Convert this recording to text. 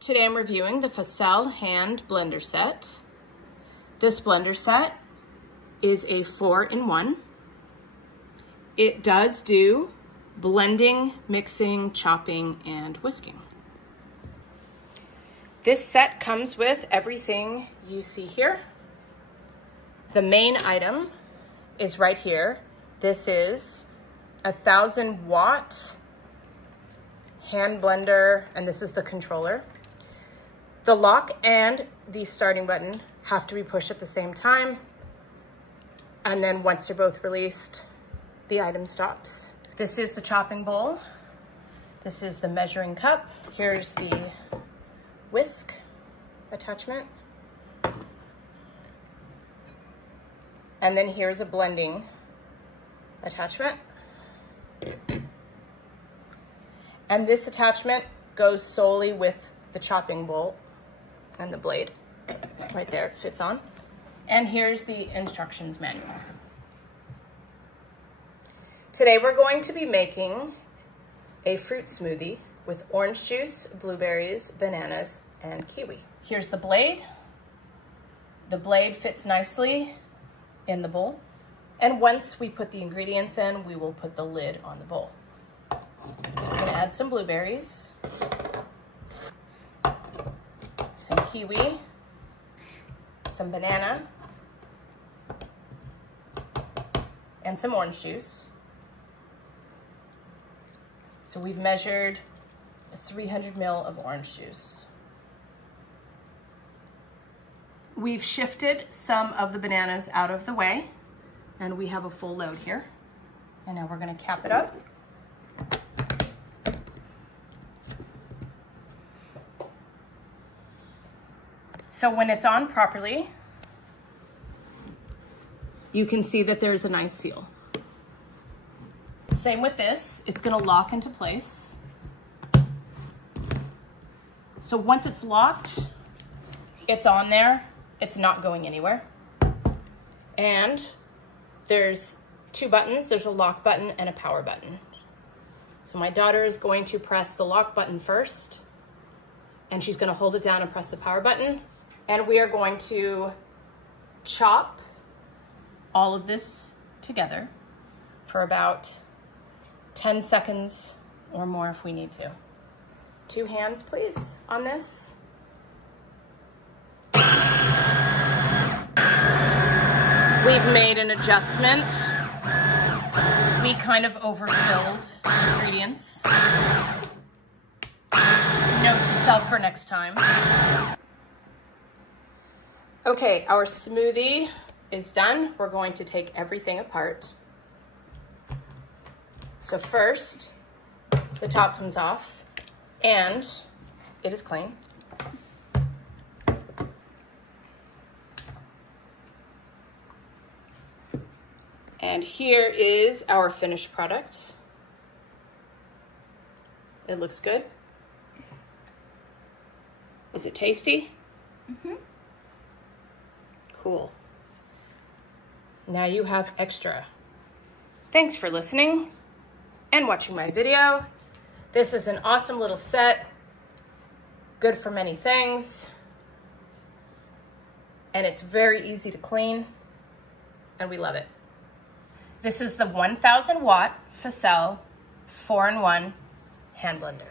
Today I'm reviewing the Facelle hand blender set. This blender set is a 4-in-1. It does do blending, mixing, chopping, and whisking. This set comes with everything you see here. The main item is right here. This is a 1,000-watt hand blender, and this is the controller. The lock and the starting button have to be pushed at the same time. And then once they're both released, the item stops. This is the chopping bowl. This is the measuring cup. Here's the whisk attachment. And then here's a blending attachment. And this attachment goes solely with the chopping bowl and the blade. Right there, it fits on. And here's the instructions manual. Today we're going to be making a fruit smoothie with orange juice, blueberries, bananas, and kiwi. Here's the blade. The blade fits nicely in the bowl. And once we put the ingredients in, we will put the lid on the bowl. So we're gonna add some blueberries, some kiwi, some banana, and some orange juice. So we've measured 300 ml of orange juice. We've shifted some of the bananas out of the way, and we have a full load here. And now we're gonna cap it up. So when it's on properly, you can see that there's a nice seal. Same with this, it's gonna lock into place. So once it's locked, it's on there, it's not going anywhere. And there's two buttons, there's a lock button and a power button. So my daughter is going to press the lock button first, and she's gonna hold it down and press the power button. And we are going to chop all of this together for about 10 seconds or more if we need to. 2 hands, please, on this. We've made an adjustment. We kind of overfilled ingredients. Note to self for next time. Okay, our smoothie is done. We're going to take everything apart. So first, the top comes off and it is clean. And here is our finished product. It looks good. Is it tasty? Mm-hmm. Cool. Now you have extra. Thanks for listening and watching my video. This is an awesome little set, good for many things, and it's very easy to clean, and we love it. This is the 1,000-watt Facelle 4-in-1 hand blender.